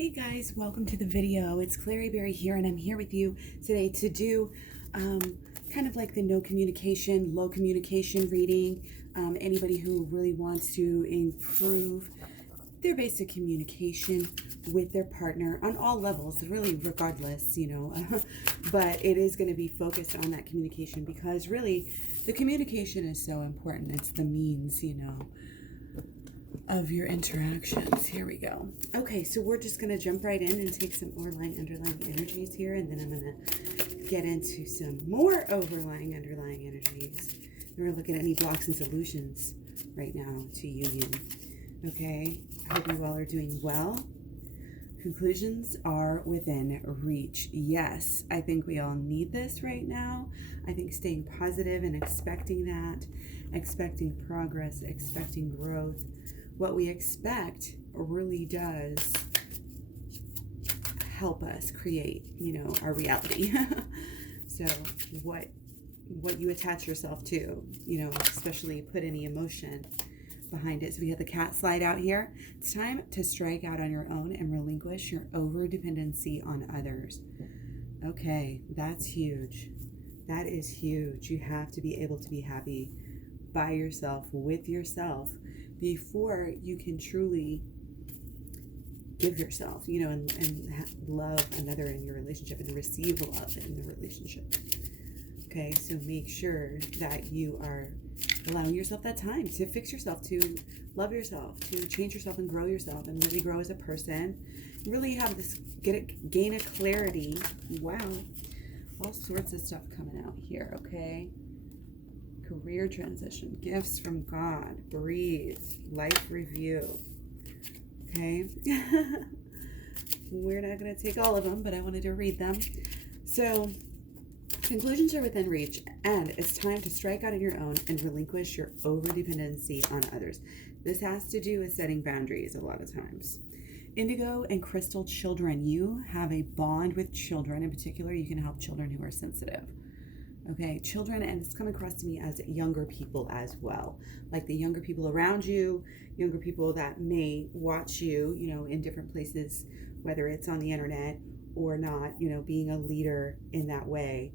Hey guys, welcome to the video. It's Clary Berry here, and I'm here with you today to do kind of like the no communication, low communication reading. Anybody who really wants to improve their basic communication with their partner on all levels, really regardless, but it is going to be focused on that communication because really the communication is so important. It's the means, of your interactions. Here we go. Okay, so we're just going to jump right in and take some underlying energies here, and then I'm going to get into some more underlying energies. And we're looking at any blocks and solutions right now to union. Okay, I hope you all are doing well. Conclusions are within reach. Yes, I think we all need this right now. I think staying positive and expecting that, expecting progress, expecting growth, what we expect really does help us create, our reality. So what you attach yourself to, especially put any emotion behind it. So we have the cat slide out here. It's time to strike out on your own and relinquish your over-dependency on others. Okay, that's huge. That is huge. You have to be able to be happy by yourself, with yourself, before you can truly give yourself, and love another in your relationship and receive love in the relationship. Okay, so make sure that you are allowing yourself that time to fix yourself, to love yourself, to change yourself and grow yourself and really grow as a person. Really have this, gain a clarity. Wow, all sorts of stuff coming out here, okay? Career transition, gifts from God, breathe, life review. Okay. We're not going to take all of them, but I wanted to read them. So, conclusions are within reach, and it's time to strike out on your own and relinquish your over-dependency on others. This has to do with setting boundaries a lot of times. Indigo and crystal children, you have a bond with children. In particular, you can help children who are sensitive. Okay, children, and it's coming across to me as younger people as well, like the younger people around you, younger people that may watch you, in different places, whether it's on the internet or not, being a leader in that way,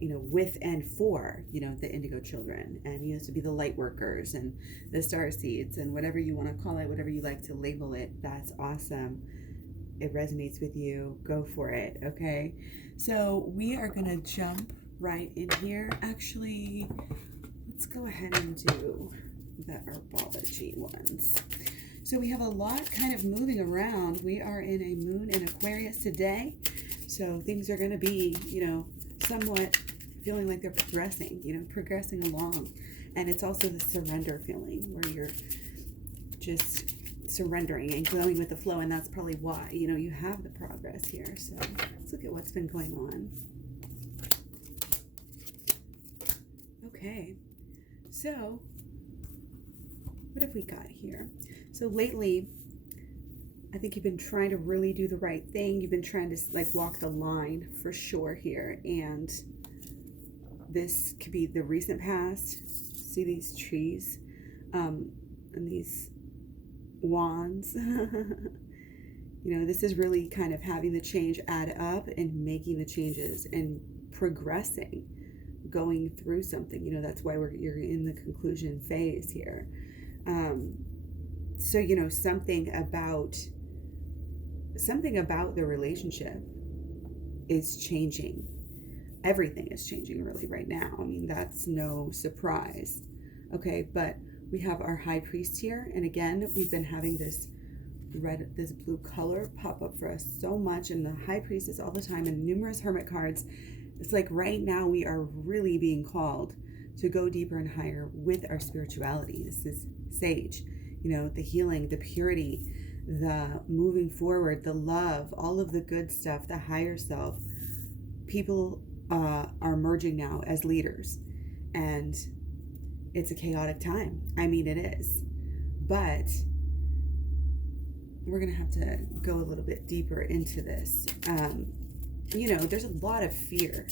with and for, the indigo children, and, to be the light workers and the star seeds and whatever you want to call it, whatever you like to label it. That's awesome. It resonates with you. Go for it. Okay. So we are going to jump right in here. Actually, let's go ahead and do the herbology ones. So we have a lot kind of moving around. We are in a moon in Aquarius today. So things are going to be, somewhat feeling like they're progressing along. And it's also the surrender feeling where you're just surrendering and going with the flow, and that's probably why you have the progress here. So let's look at what's been going on. Okay, so what have we got here? So lately, I think you've been trying to really do the right thing. You've been trying to walk the line for sure here, and this could be the recent past. See these trees and these wands. This is really kind of having the change add up and making the changes and progressing, going through something. That's why you're in the conclusion phase here. So something about the relationship is changing. Everything is changing really right now. I mean, that's no surprise. Okay, but we have our high priest here, and again, we've been having this blue color pop up for us so much, and the high priestess all the time, and numerous hermit cards. It's like right now we are really being called to go deeper and higher with our spirituality. This is sage, the healing, the purity, the moving forward, the love, all of the good stuff, the higher self. People are merging now as leaders, and it's a chaotic time. I mean, it is. But we're going to have to go a little bit deeper into this. There's a lot of fear,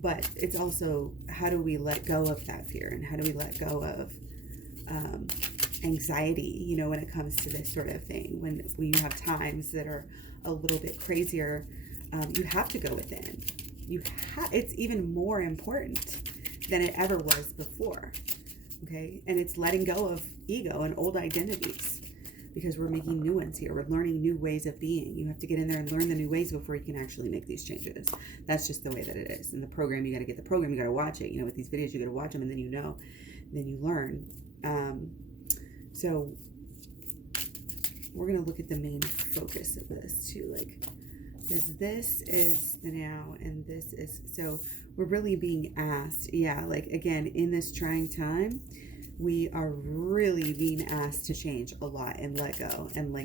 but it's also how do we let go of that fear, and how do we let go of anxiety, when it comes to this sort of thing. When you have times that are a little bit crazier, you have to go within. It's even more important than it ever was before. Okay, and it's letting go of ego and old identities, because we're making new ones here. We're learning new ways of being. You have to get in there and learn the new ways before you can actually make these changes. That's just the way that it is. In the program, you got to get the program. You got to watch it. With these videos, you got to watch them, and then then you learn. So we're going to look at the main focus of this too. Like, this is the now, and this is, so we're really being asked, again, in this trying time, we are really being asked to change a lot and let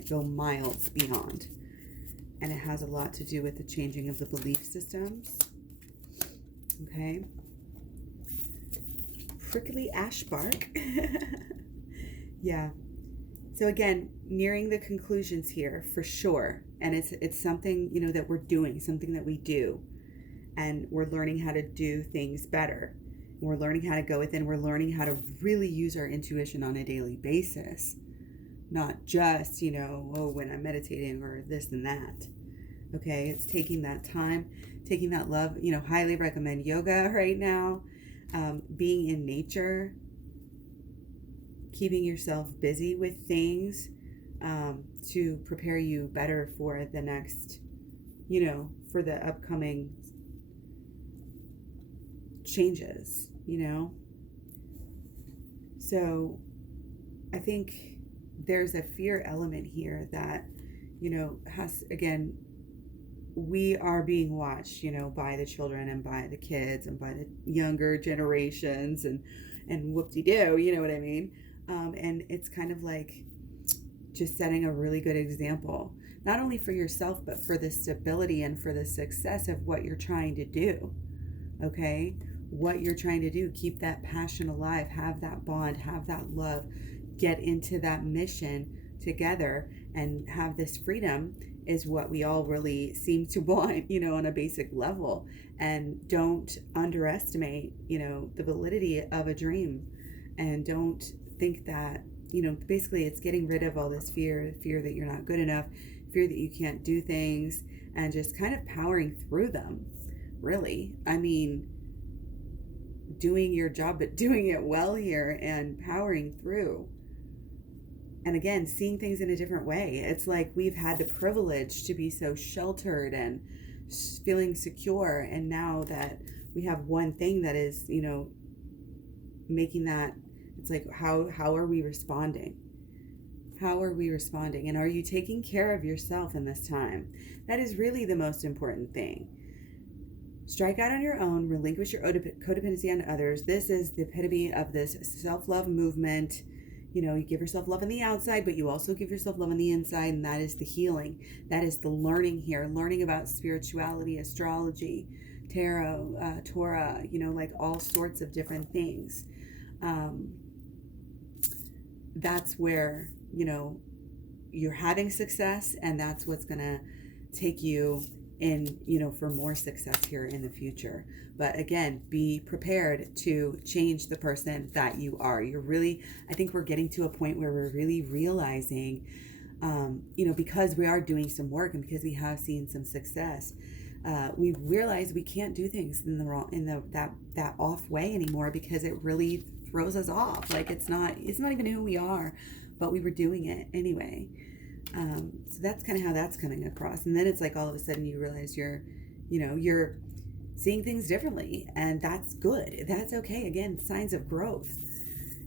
go miles beyond. And it has a lot to do with the changing of the belief systems. Okay. Prickly ash bark. Yeah. So again, nearing the conclusions here for sure. And it's something, that we're doing, something that we do. And we're learning how to do things better. We're learning how to go within. We're learning how to really use our intuition on a daily basis. Not just, when I'm meditating or this and that. Okay, it's taking that time, taking that love. Highly recommend yoga right now. Being in nature. Keeping yourself busy with things to prepare you better for the next, for the upcoming changes, So I think there's a fear element here that, has, again, we are being watched, by the children and by the kids and by the younger generations and whoop-de-doo, you know what I mean? And it's kind of like just setting a really good example, not only for yourself, but for the stability and for the success of what you're trying to do. Okay? What you're trying to do, keep that passion alive, have that bond, have that love, get into that mission together and have this freedom is what we all really seem to want, on a basic level. And don't underestimate, the validity of a dream. And don't think that, basically it's getting rid of all this fear that you're not good enough, fear that you can't do things, and just kind of powering through them, really. I mean, doing your job, but doing it well here and powering through. And again, seeing things in a different way. It's like we've had the privilege to be so sheltered and feeling secure. And now that we have one thing that is, making that, it's like, how are we responding? How are we responding? And are you taking care of yourself in this time? That is really the most important thing. Strike out on your own, relinquish your codependency on others. This is the epitome of this self-love movement. You give yourself love on the outside, but you also give yourself love on the inside, and that is the healing. That is the learning here, learning about spirituality, astrology, tarot, Torah, like all sorts of different things. That's where, you're having success, and that's what's going to take you in, for more success here in the future. But again, be prepared to change the person that you are. I think we're getting to a point where we're really realizing, because we are doing some work and because we have seen some success, we realize we can't do things in that off way anymore, because it really throws us off. Like it's not even who we are, but we were doing it anyway. So that's kind of how that's coming across. And then it's like all of a sudden you realize you're seeing things differently, and that's good. That's okay. Again, signs of growth.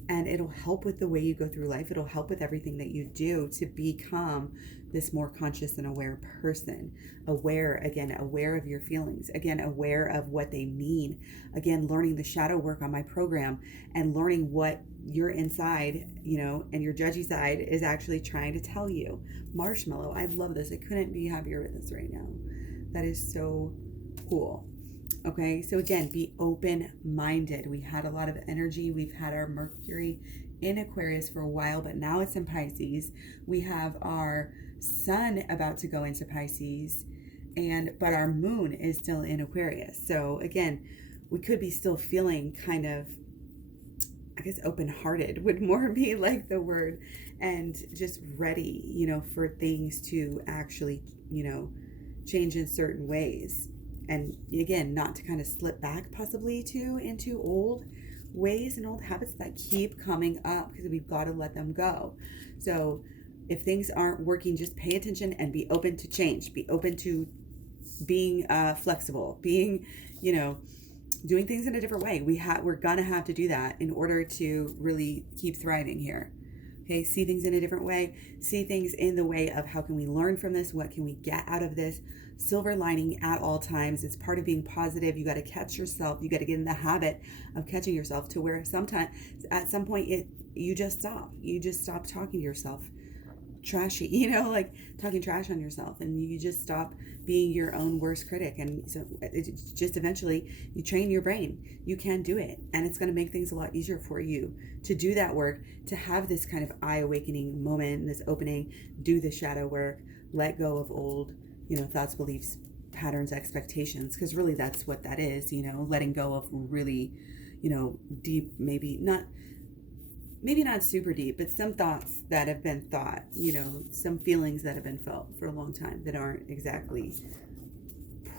And it'll help with the way you go through life. It'll help with everything that you do to become this more conscious and aware person. Aware of your feelings. Again, aware of what they mean. Again, learning the shadow work on my program and learning what your inside, and your judgy side is actually trying to tell you. Marshmallow, I love this. I couldn't be happier with this right now. That is so cool. Okay, so again, be open-minded. We had a lot of energy. We've had our Mercury in Aquarius for a while, but now it's in Pisces. We have our Sun about to go into Pisces, but our Moon is still in Aquarius. So again, we could be still feeling kind of I guess open-hearted would more be like the word, and just ready, for things to actually, change in certain ways. And again, not to kind of slip back possibly into old ways and old habits that keep coming up, because we've got to let them go. So if things aren't working, just pay attention and be open to change, be open to being flexible, being, doing things in a different way. We're gonna have to do that in order to really keep thriving here. Okay, see things in a different way, see things in the way of how can we learn from this, what can we get out of this. Silver lining at all times. It's part of being positive. You got to catch yourself. You got to get in the habit of catching yourself, to where sometimes at some point you just stop talking to yourself trashy, like talking trash on yourself, and you just stop being your own worst critic. And so it's just eventually you train your brain. You can do it, and it's going to make things a lot easier for you to do that work, to have this kind of eye awakening moment, this opening, do the shadow work, let go of old, thoughts, beliefs, patterns, expectations, because really that's what that is, letting go of really, deep, maybe not super deep, but some thoughts that have been thought, some feelings that have been felt for a long time that aren't exactly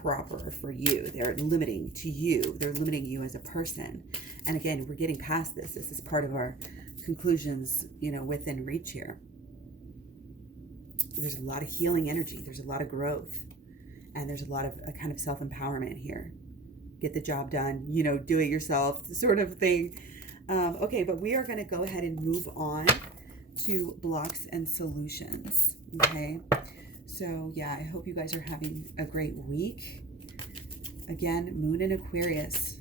proper for you. They're limiting to you. They're limiting you as a person. And again, we're getting past this. This is part of our conclusions, within reach here. There's a lot of healing energy. There's a lot of growth. And there's a lot of a kind of self-empowerment here. Get the job done, do it yourself sort of thing. Okay, but we are going to go ahead and move on to blocks and solutions. Okay, so yeah, I hope you guys are having a great week. Again, Moon in Aquarius.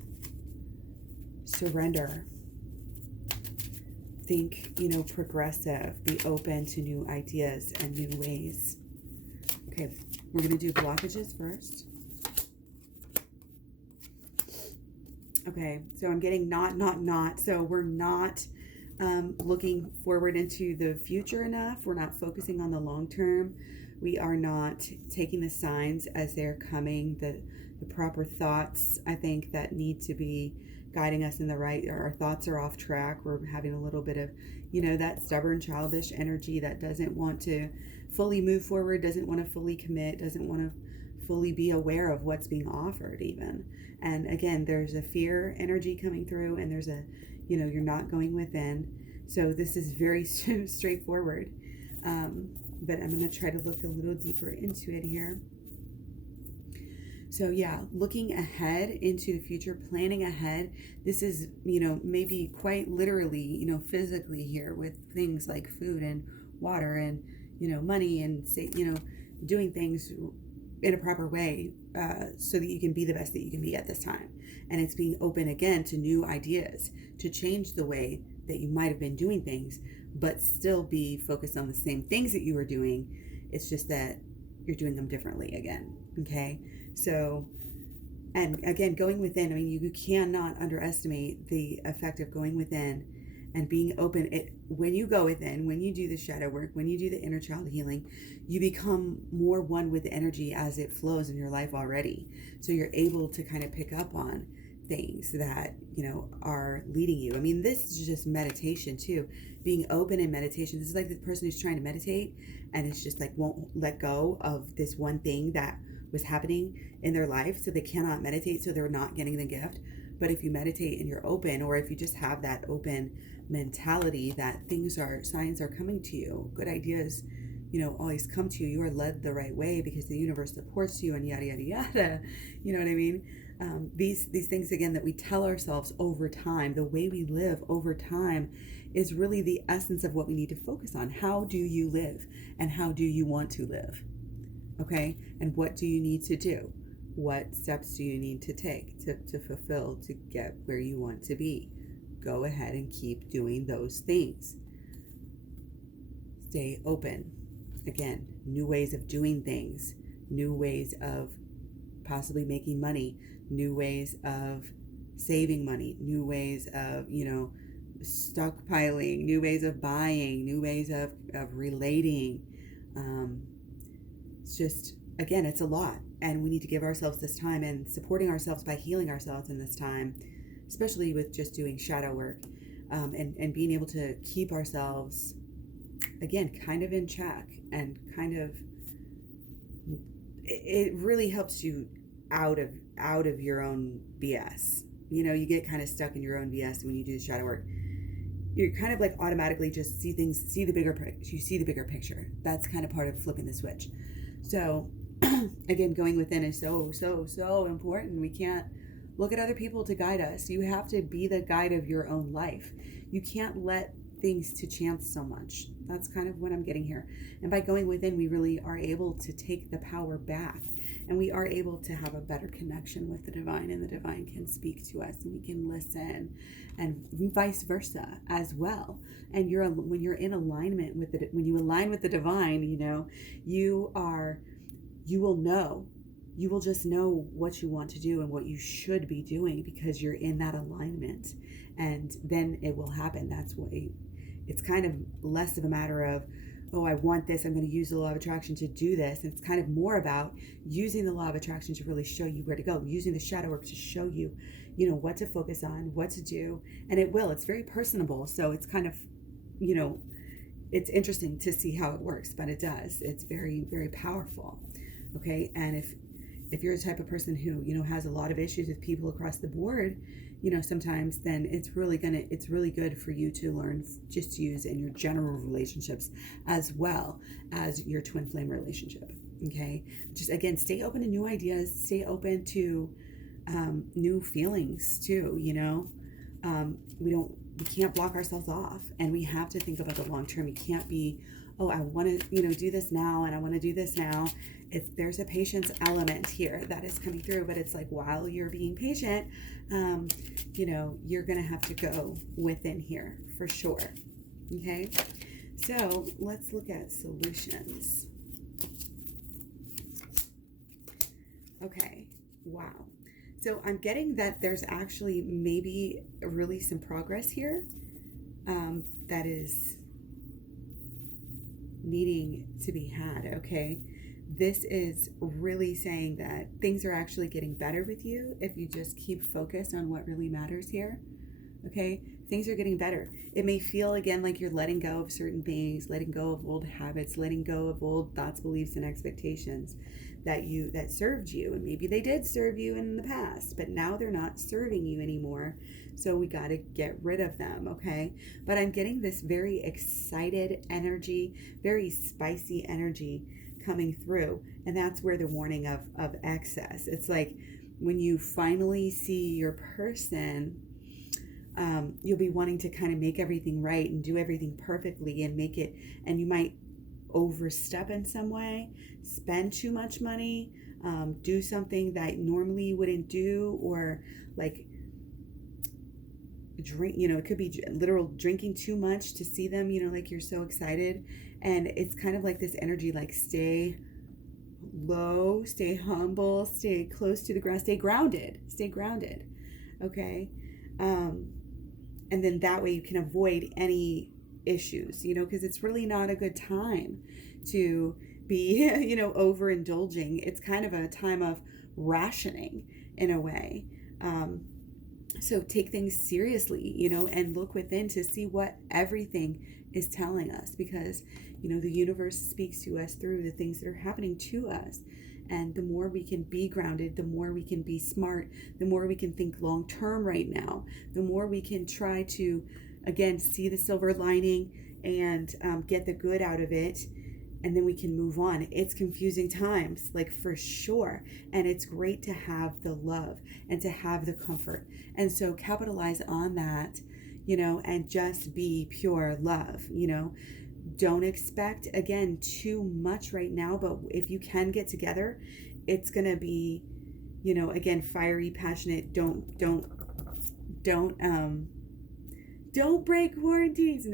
Surrender. Think, progressive. Be open to new ideas and new ways. Okay, we're going to do blockages first. Okay, so I'm getting not. So we're not looking forward into the future enough. We're not focusing on the long term. We are not taking the signs as they're coming, the proper thoughts, I think, that need to be guiding us in the right. Our thoughts are off track. We're having a little bit of, that stubborn, childish energy that doesn't want to fully move forward, doesn't want to fully commit, doesn't want to fully be aware of what's being offered even. And again, there's a fear energy coming through, and there's a, you're not going within. So this is very straightforward. But I'm going to try to look a little deeper into it here. So yeah, looking ahead into the future, planning ahead. This is, maybe quite literally, physically here, with things like food and water and, money, and say, doing things in a proper way, so that you can be the best that you can be at this time. And it's being open again to new ideas, to change the way that you might have been doing things, but still be focused on the same things that you were doing. It's just that you're doing them differently again. Okay. So, and again, going within, you cannot underestimate the effect of going within and being open. When you go within, when you do the shadow work, when you do the inner child healing, you become more one with the energy as it flows in your life already. So you're able to kind of pick up on things that, are leading you. This is just meditation too. Being open in meditation. This is like the person who's trying to meditate, and it's just like won't let go of this one thing that was happening in their life. So they cannot meditate, so they're not getting the gift. But if you meditate and you're open, or if you just have that open mentality that signs are coming to you, good ideas, always come to you. You are led the right way because the universe supports you, and yada, yada, yada. You know what I mean? These things, again, that we tell ourselves over time, the way we live over time, is really the essence of what we need to focus on. How do you live, and how do you want to live? Okay? And what do you need to do? What steps do you need to take to fulfill, to get where you want to be? Go ahead and keep doing those things. Stay open. Again, new ways of doing things, new ways of possibly making money, new ways of saving money, new ways of, stockpiling, new ways of buying, new ways of relating. It's just, again, it's a lot. And we need to give ourselves this time, and supporting ourselves by healing ourselves in this time, especially with just doing shadow work. and being able to keep ourselves, again, kind of in check, and kind of, it really helps you out of your own BS. You get kind of stuck in your own BS when you do the shadow work. You're kind of like automatically just you see the bigger picture. That's kind of part of flipping the switch. So again, going within is so important. We can't look at other people to guide us. You have to be the guide of your own life. You can't let things to chance so much. That's kind of what I'm getting here. And by going within, we really are able to take the power back, and we are able to have a better connection with the divine, and the divine can speak to us, and we can listen, and vice versa as well. And when you're in alignment with when you align with the divine, you will just know what you want to do and what you should be doing, because you're in that alignment, and then it will happen. That's why it's kind of less of a matter of, oh, I want this, I'm going to use the law of attraction to do this. And it's kind of more about using the law of attraction to really show you where to go, using the shadow work to show you, what to focus on, what to do. And it's very personable. So it's kind of, it's interesting to see how it works, but it does. It's very, very powerful. Okay. And if you're the type of person who, has a lot of issues with people across the board, sometimes, then it's really good for you to learn just to use in your general relationships as well as your twin flame relationship. Okay. Just again, stay open to new ideas, stay open to new feelings too. We can't block ourselves off, and we have to think about the long term. You can't be, oh, I want to, do this now, and I want to do this now. There's a patience element here that is coming through, but it's like, while you're being patient, you're going to have to go within here for sure. Okay. So let's look at solutions. Okay. Wow. So I'm getting that there's actually maybe really some progress here that is needing to be had. Okay. This is really saying that things are actually getting better with you if you just keep focused on what really matters here. Okay. Things are getting better. It may feel again like you're letting go of certain things, letting go of old habits, letting go of old thoughts, beliefs, and expectations that served you. And maybe they did serve you in the past, but now they're not serving you anymore. So we got to get rid of them. Okay. But I'm getting this very excited energy, very spicy energy coming through. And that's where the warning of excess. It's like when you finally see your person, you'll be wanting to kind of make everything right and do everything perfectly and make it, and you might overstep in some way, spend too much money, do something that normally you wouldn't do, or like drink, it could be literal drinking too much to see them, like you're so excited. And it's kind of like this energy, like stay low, stay humble, stay close to the ground, stay grounded. Okay. And then that way you can avoid any issues, because it's really not a good time to be, overindulging. It's kind of a time of rationing in a way. So take things seriously, and look within to see what everything is telling us, because, the universe speaks to us through the things that are happening to us. And the more we can be grounded, the more we can be smart, the more we can think long term right now, the more we can try to, again, see the silver lining and get the good out of it. And then we can move on. It's confusing times, like for sure. And it's great to have the love and to have the comfort. And so capitalize on that, and just be pure love, Don't expect, again, too much right now, but if you can get together, it's going to be, again, fiery, passionate. Don't break quarantines.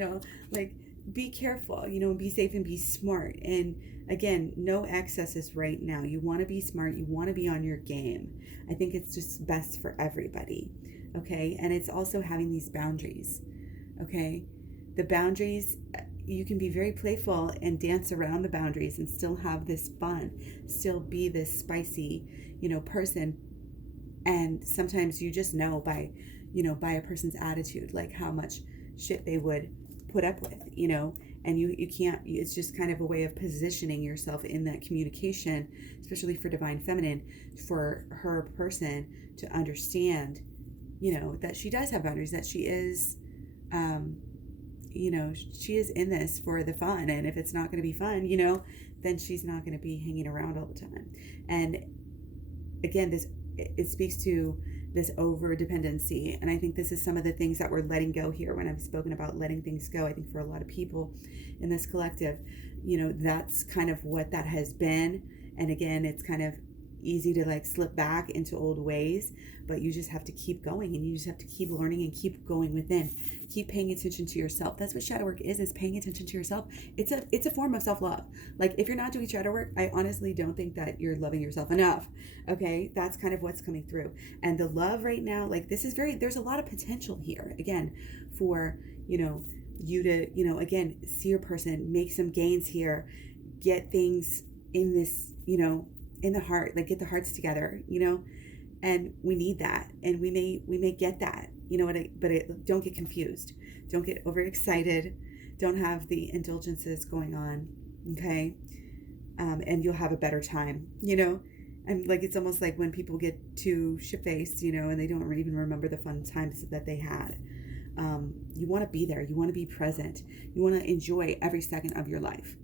Be careful, be safe and be smart. And again, no excesses right now. You want to be smart. You want to be on your game. I think it's just best for everybody. Okay. And it's also having these boundaries. Okay. The boundaries, you can be very playful and dance around the boundaries and still have this fun, still be this spicy, person. And sometimes you just know by a person's attitude, like how much shit they would put up with, and you can't, it's just kind of a way of positioning yourself in that communication, especially for divine feminine, for her person to understand, that she does have boundaries, that she is, she is in this for the fun. And if it's not going to be fun, then she's not going to be hanging around all the time. And again, it speaks to this over dependency. And I think this is some of the things that we're letting go here. When I've spoken about letting things go, I think for a lot of people in this collective, that's kind of what that has been. And again, it's kind of easy to like slip back into old ways, but you just have to keep going, and you just have to keep learning and keep going within, keep paying attention to yourself. That's what shadow work is paying attention to yourself. It's a form of self-love. Like, if you're not doing shadow work, I honestly don't think that you're loving yourself enough. Okay, that's kind of what's coming through. And the love right now, like, there's a lot of potential here, again, for you to again, see your person, make some gains here, get things in this, in the heart, like get the hearts together, and we need that, and we may get that, don't get confused, don't get overexcited, don't have the indulgences going on, okay, and you'll have a better time, and like, it's almost like when people get too shit-faced, and they don't even remember the fun times that they had. You want to be there, you want to be present, you want to enjoy every second of your life,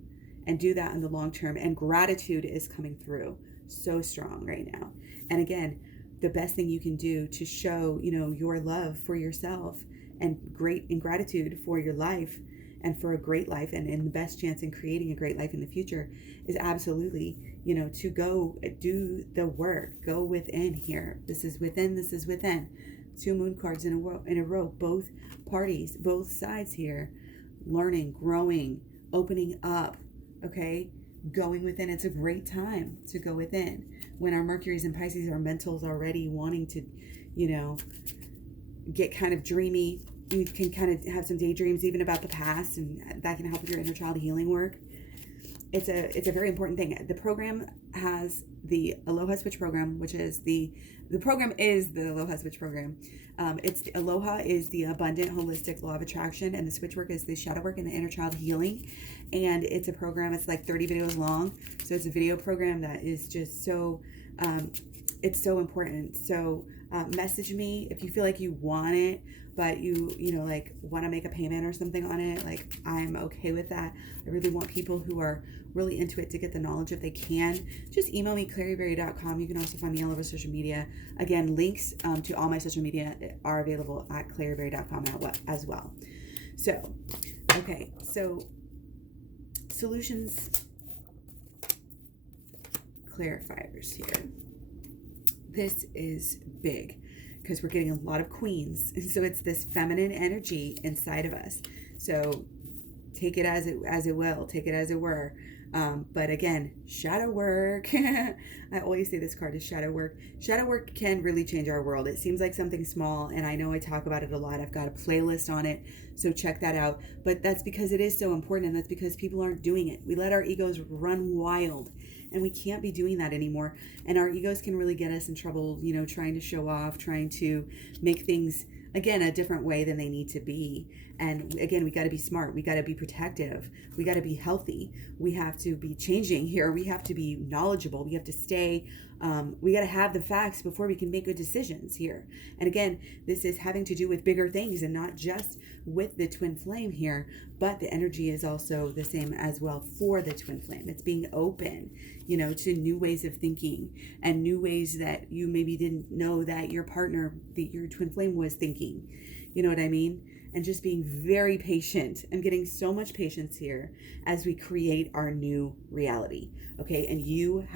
and do that in the long term. And gratitude is coming through so strong right now. And again, the best thing you can do to show, your love for yourself and gratitude for your life and for a great life, and the best chance in creating a great life in the future, is absolutely, to go do the work, go within here. This is within, this is within. 2 moon cards in a row, both parties, both sides here, learning, growing, opening up, okay, going within. It's a great time to go within. When our Mercury's in Pisces, our mental's already wanting to, get kind of dreamy. You can kind of have some daydreams even about the past, and that can help with your inner child healing work. It's a very important thing. The program has the AHLoA Switch program, which is the program is the AHLoA Switch program. It's the AHLoA is the abundant holistic law of attraction, and the Switch work is the shadow work and the inner child healing. And it's a program, it's like 30 videos long. So it's a video program that is just so, it's so important. So message me if you feel like you want it, but you like want to make a payment or something on it. Like, I'm okay with that. I really want people who are really into it to get the knowledge if they can. Just email me, claryberry.com. You can also find me all over social media. Again, links to all my social media are available at claryberry.com as well. So, okay, so solutions clarifiers here. This is big because we're getting a lot of queens, and so it's this feminine energy inside of us. So take it as it will, take it as it were. But again, shadow work. I always say this card is shadow work. Shadow work can really change our world. It seems like something small, and I know I talk about it a lot. I've got a playlist on it, so check that out. But that's because it is so important, and that's because people aren't doing it. We let our egos run wild, and we can't be doing that anymore. And our egos can really get us in trouble, trying to show off, trying to make things, again, a different way than they need to be. And again, we got to be smart. We got to be protective. We got to be healthy. We have to be changing here. We have to be knowledgeable. We have to stay, we got to have the facts before we can make good decisions here. And again, this is having to do with bigger things, and not just with the twin flame here, but the energy is also the same as well for the twin flame. It's being open, to new ways of thinking, and new ways that you maybe didn't know that your partner, your twin flame, was thinking. You know what I mean? And just being very patient. I'm getting so much patience here as we create our new reality. Okay, and you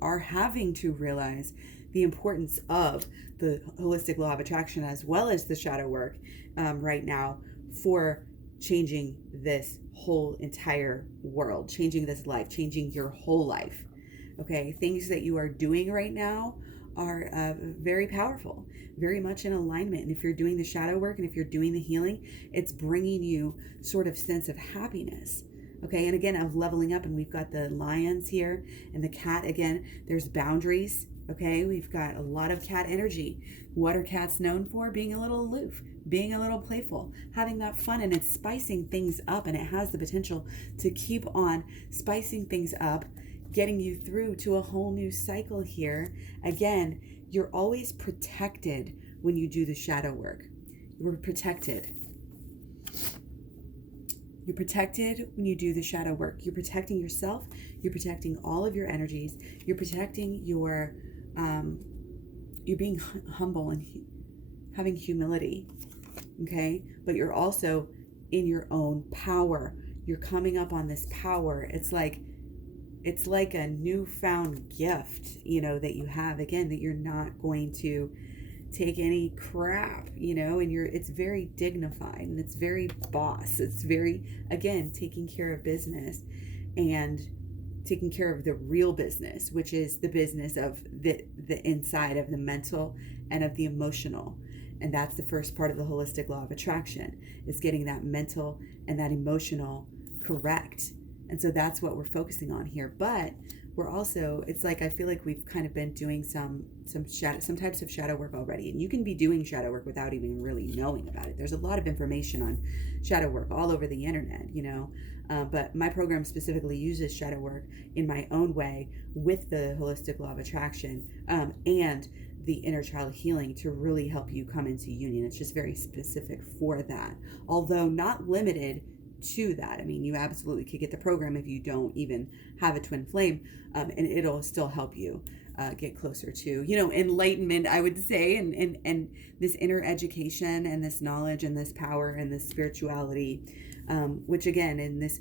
are having to realize the importance of the holistic law of attraction as well as the shadow work right now for changing this whole entire world, changing this life, changing your whole life. Okay, things that you are doing right now are very powerful, very much in alignment. And if you're doing the shadow work and if you're doing the healing, it's bringing you sort of sense of happiness. Okay, and again, of leveling up, and we've got the lions here and the cat. Again, there's boundaries Okay, we've got a lot of cat energy. What are cats known for? Being a little aloof, being a little playful, having that fun, and it's spicing things up, and it has the potential to keep on spicing things up, getting you through to a whole new cycle here. Again, you're always protected when you do the shadow work. You're protected. You're protected when you do the shadow work. You're protecting yourself. You're protecting all of your energies. You're protecting your, you're being humble and having humility, okay? But you're also in your own power. You're coming up on this power. It's like a newfound gift, that you have, again, that you're not going to take any crap, and it's very dignified, and it's very boss. It's very, again, taking care of business and taking care of the real business, which is the business of the inside of the mental and of the emotional. And that's the first part of the holistic law of attraction, is getting that mental and that emotional correct. And so that's what we're focusing on here. But we're also, it's like, I feel like we've kind of been doing some types of shadow work already. And you can be doing shadow work without even really knowing about it. There's a lot of information on shadow work all over the internet, but my program specifically uses shadow work in my own way with the holistic law of attraction, and the inner child healing to really help you come into union. It's just very specific for that, although not limited to that. I mean, you absolutely could get the program if you don't even have a twin flame, and it'll still help you get closer to, enlightenment, I would say, and this inner education and this knowledge and this power and this spirituality, which again, in this,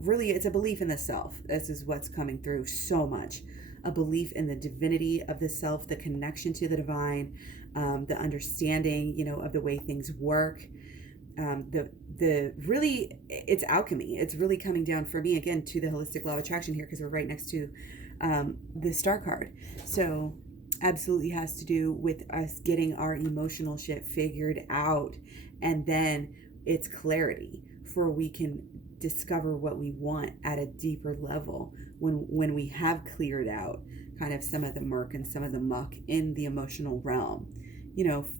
really, it's a belief in the self. This is what's coming through so much. A belief in the divinity of the self, the connection to the divine, the understanding, of the way things work. The really, it's alchemy. It's really coming down for me, again, to the holistic law of attraction here, because we're right next to the star card. So absolutely has to do with us getting our emotional shit figured out, and then it's clarity for we can discover what we want at a deeper level when we have cleared out kind of some of the murk and some of the muck in the emotional realm.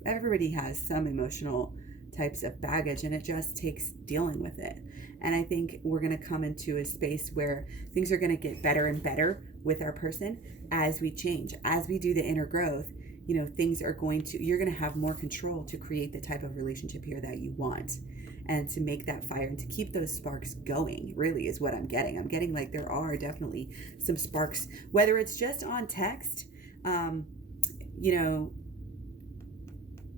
Everybody has some emotional types of baggage, and it just takes dealing with it. And I think we're going to come into a space where things are going to get better and better with our person as we change, as we do the inner growth. Things are you're going to have more control to create the type of relationship here that you want, and to make that fire and to keep those sparks going, really, is what I'm getting. I'm getting like there are definitely some sparks, whether it's just on text,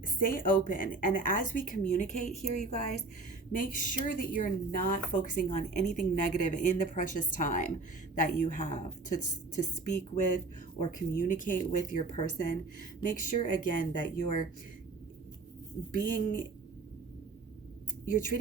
stay open. And as we communicate here, you guys, make sure that you're not focusing on anything negative in the precious time that you have to speak with or communicate with your person. Make sure, again, that you're treating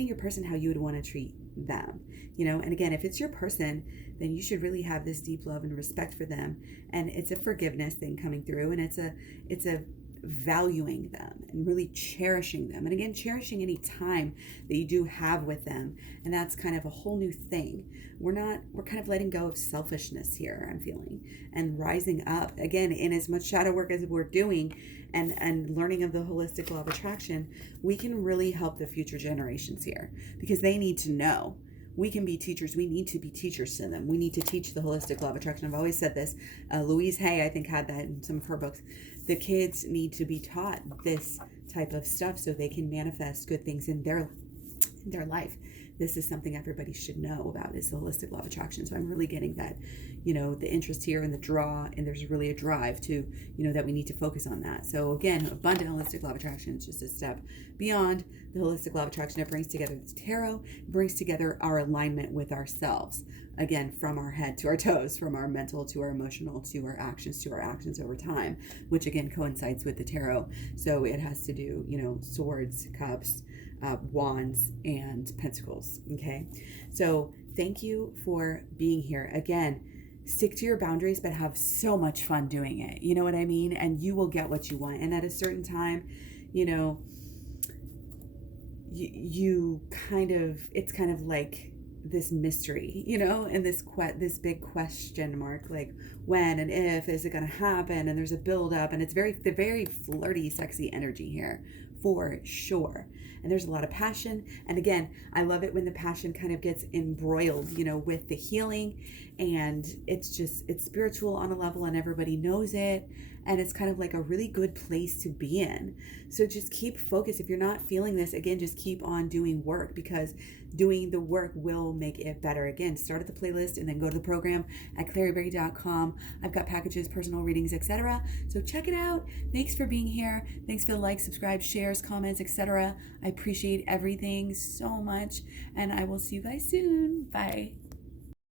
your person how you would want to treat them, and again, if it's your person, then you should really have this deep love and respect for them. And it's a forgiveness thing coming through, and it's a valuing them and really cherishing them, and again, cherishing any time that you do have with them. And that's kind of a whole new thing. We're kind of letting go of selfishness here, I'm feeling, and rising up again in as much shadow work as we're doing, and learning of the holistic law of attraction. We can really help the future generations here, because they need to know. We can be teachers. We need to be teachers to them. We need to teach the holistic law of attraction. I've always said this. Louise Hay, I think, had that in some of her books. The kids need to be taught this type of stuff so they can manifest good things in their life. This is something everybody should know about, is the holistic law of attraction. So I'm really getting that, the interest here and the draw, and there's really a drive to, that we need to focus on that. So again, abundant holistic law of attraction is just a step beyond the holistic law of attraction. It brings together the tarot, brings together our alignment with ourselves. Again, from our head to our toes, from our mental to our emotional to our actions over time, which again coincides with the tarot. So it has to do, swords, cups, wands, and pentacles. Okay, so thank you for being here. Again, stick to your boundaries, but have so much fun doing it. You know what I mean? And you will get what you want. And at a certain time, you kind of, it's kind of like this mystery, and this big question mark, like when and if is it going to happen, and there's a build up, and it's the very flirty, sexy energy here for sure. And there's a lot of passion. And again, I love it when the passion kind of gets embroiled, with the healing, and it's spiritual on a level and everybody knows it. And it's kind of like a really good place to be in. So just keep focused. If you're not feeling this, again, just keep on doing work, because doing the work will make it better. Again, start at the playlist and then go to the program at claryberry.com. I've got packages, personal readings, etc. So check it out. Thanks for being here. Thanks for the likes, subscribe, shares, comments, etc. I appreciate everything so much. And I will see you guys soon. Bye.